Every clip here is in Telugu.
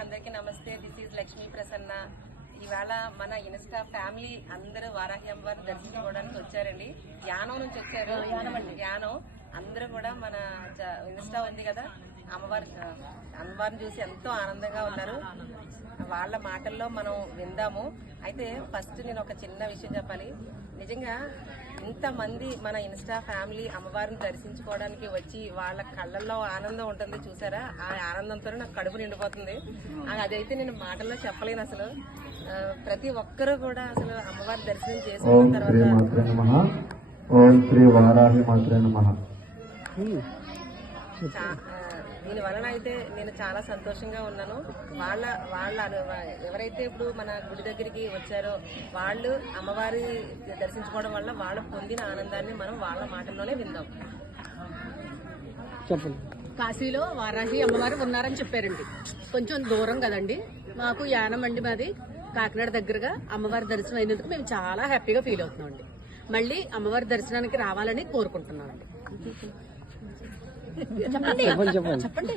అందరికీ నమస్తే. This is Lakshmi Prasanna. ఇవాళ మన ఇన్స్టా ఫ్యామిలీ అందరూ వారాహి అమ్మవారిని దర్శించుకోవడానికి వచ్చారండి. యానం నుంచి వచ్చారు. యానం అందరూ కూడా మన ఇన్స్టా ఉంది కదా. అమ్మవారి అమ్మవారిని చూసి ఎంతో ఆనందంగా ఉన్నారు. వాళ్ళ మాటల్లో మనం విందాము. అయితే ఫస్ట్ నేను ఒక చిన్న విషయం చెప్పాలి. నిజంగా ఇంతమంది మన ఇన్స్టా ఫ్యామిలీ అమ్మవారిని దర్శించుకోవడానికి వచ్చి వాళ్ళ కళ్ళల్లో ఆనందం ఉంటుంది చూసారా? ఆ ఆనందంతో నాకు కడుపు నిండిపోతుంది. అదైతే నేను మాటల్లో చెప్పలేను అసలు. ప్రతి ఒక్కరూ కూడా అసలు అమ్మవారి దర్శనం చేసుకున్న తర్వాత మాత్రే నమ. ఓం శ్రీ వారాహి మాత్రే నమ. చా- ఆ, దీని వలన అయితే నేను చాలా సంతోషంగా ఉన్నాను. వాళ్ళ వాళ్ళ ఎవరైతే ఇప్పుడు మన గుడి దగ్గరికి వచ్చారో వాళ్ళు అమ్మవారి దర్శించుకోవడం వల్ల వాళ్ళు పొందిన ఆనందాన్ని మనం వాళ్ళ మాటల్లోనే విందాం. కాశీలో వారాహి అమ్మవారు ఉన్నారని చెప్పారండి. కొంచెం దూరం కదండి. మాకు యానం అండి మాది. కాకినాడ దగ్గరగా అమ్మవారి దర్శనం అయినందుకు మేము చాలా హ్యాపీగా ఫీల్ అవుతున్నాం అండి మళ్ళీ అమ్మవారి దర్శనానికి రావాలని కోరుకుంటున్నాం అండి చెప్పండి. చెప్పండి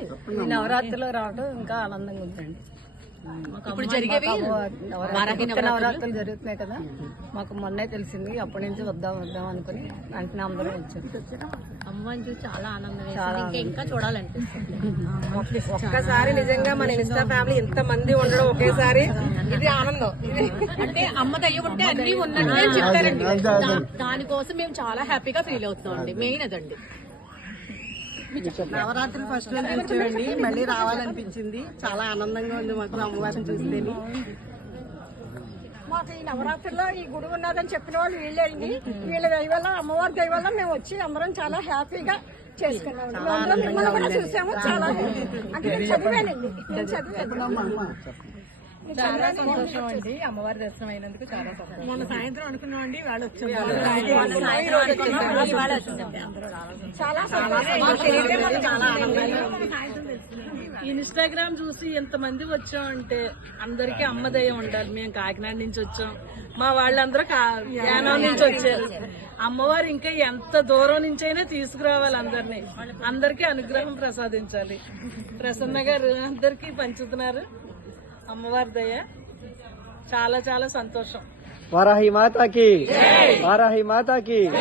నవరాత్రిలో రావడం ఇంకా ఆనందంగా ఉందండి. ఇప్పుడు జరిగేవి నవరాత్రులు నవరాత్రులు? జరుగుతున్నాయి కదా. మాకు మొన్నే తెలిసింది అప్పటి నుంచి వద్దాం వద్దాం అనుకుని వెంటనే అందరం వచ్చాం. అమ్మవారిని చూసి చాలా ఆనందం ఇంకా ఇంకా చూడాలనిపిస్తుంది ఒక్కసారి నిజంగా మన ఇన్స్టా ఫ్యామిలీ ఇంత మంది ఉండడం ఒకేసారి ఇది ఆనందం. ఇది అంటే అమ్మ దయ్య ఉంటే అన్ని ఉన్నట్టు అని చెప్తారండి దానికోసం మేము చాలా హ్యాపీగా ఫీల్ అవుతున్నాం అండి. మెయిన్ అదండి. నవరాత్రి ఫస్ట్ రోజు చూసామండి మళ్ళీ రావాలనిపించింది. చాలా ఆనందంగా ఉంది మాకు అమ్మవారిని చూస్తేని మాకు ఈ నవరాత్రిలో ఈ గుడి ఉన్నదని చెప్పిన వాళ్ళు వీళ్ళే అండి. వీళ్ళ దయ వల్ల అమ్మవారి దయ వల్ల మేము వచ్చి అందరం చాలా హ్యాపీగా చేసుకున్నాం. అందరం మిమ్మల్ని కూడా చూసాము. చాలా. అంటే నేను చదివానండి. నేను చదివాను. చాలా సంతోషం అండి. అమ్మవారి దర్శనం అయినందుకు చాలా సంతోషం. మొన్న సాయంత్రం అనుకున్నాం. అండి వాళ్ళు వచ్చారు చాలా సంతోషం. చాలా ఆనందంగా ఉంది ఇన్స్టాగ్రామ్ చూసి ఎంతమంది వచ్చామంటే అందరికీ అమ్మదయ్య ఉండాలి. మేము కాకినాడ నుంచి వచ్చాం. మా వాళ్ళందరూ యానం నుంచి వచ్చారు. అమ్మవారు ఇంకా ఎంత దూరం నుంచి అయినా తీసుకురావాలి అందరినీ. అందరికీ అనుగ్రహం ప్రసాదించాలి. ప్రసన్న గారు అందరికీ పంచుతున్నారు. అమ్మవారి దయ. చాలా చాలా సంతోషం. వారాహి మాతాకి. వారాహి మాతాకి.